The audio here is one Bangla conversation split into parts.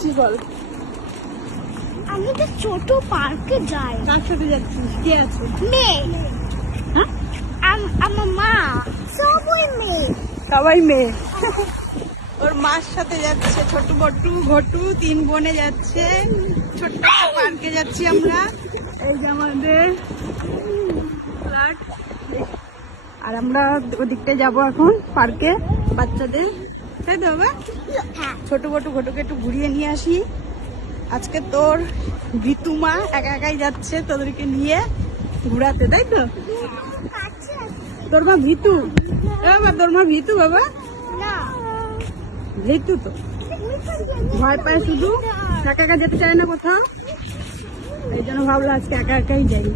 যাচ্ছিস বল? আমি তো ছোট পার্কে যাই। কার সাথে যাচ্ছিস? কে আছে? মেয়ে। হ্যাঁ, আমার মা। সবাই মেয়ে। সবাই মেয়ে। ওর মার সাথে যাচ্ছে ছোট বটু ঘটু, 3 বোনে যাচ্ছে। ছোট্ট পার্কে যাচ্ছি আমরা। এই যে আমাদের ফ্ল্যাট, আর আমরা ওদিকটা যাব এখন পার্কে বাচ্চাদের, তাই তো বাবা? হ্যাঁ। ছোট বটু ঘটুকে একটু ঘুরিয়ে নিয়ে আসি। আজকে তোর ভিতুমা একা একাই যাচ্ছে তোদেরকে নিয়ে ঘুরাতে, তাই তো? তোর মা ভিতু? বাবা তোর মা ভিতু? বাবা না। ভিতু তো ভয় পায়, শুধু একা একা যেতে চায় না কোথাও। এই জন্য ভাবলাম আজকে একা একাই যাই।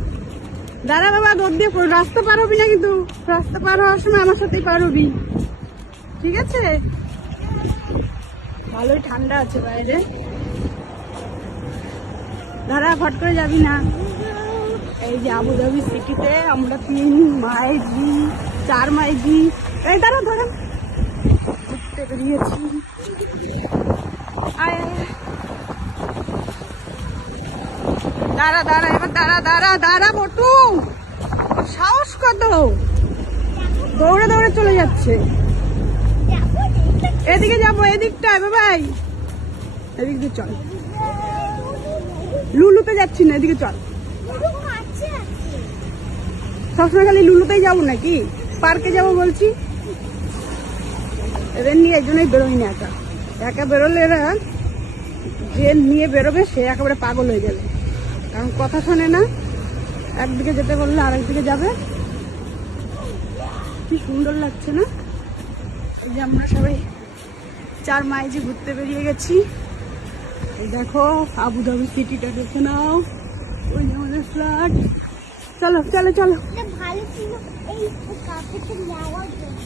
দাঁড়া বাবা, দৌড় দিয়ে রাস্তা পার হবি না কিন্তু। রাস্তা পার হওয়ার সময় আমার সাথেই পার হবি, ঠিক আছে? ভালোই ঠান্ডা আছে বাইরে। দাঁড়া, ফট করে যাবি না। এই যে আবুধাবি সিটিতে আমরা 3 মাইজি 4 মাইজি, এই দাঁড়া ধরেন ঘুরতে বেরিয়েছি। আয় আয়। দাঁড়া দাঁড়া, এবার দাঁড়া দাঁড়া দাঁড়া বটু, সাহস কত, দৌড়ে দৌড়ে চলে যাচ্ছে। এদিকে যাবো, এদিকটায় বাবাই, এদিক দিয়ে চল। লুলুতে যাচ্ছি না, এদিকে চল। সবসময় খালি লুলুতেই যাবো নাকি? পার্কে যাবো বলছি। এদের নিয়ে এই জন্যই বেরোই না একা। একা বেরোলে এরা, যে নিয়ে বেরোবে সে একেবারে পাগল হয়ে যাবে, কারণ কথা শোনে না। একদিকে যেতে বললে আরেকদিকে যাবে। কি সুন্দর লাগছে না? এই যে আমরা সবাই 4 মাইজি ঘুরতে বেরিয়ে গেছি। এই দেখো আবুধাবি সিটিটা দেখে নাও, ওই যে আমাদের ফ্ল্যাট। চলো চলো চলো। ভালো ছিল এই কাপড়টা নেওয়ার জন্য।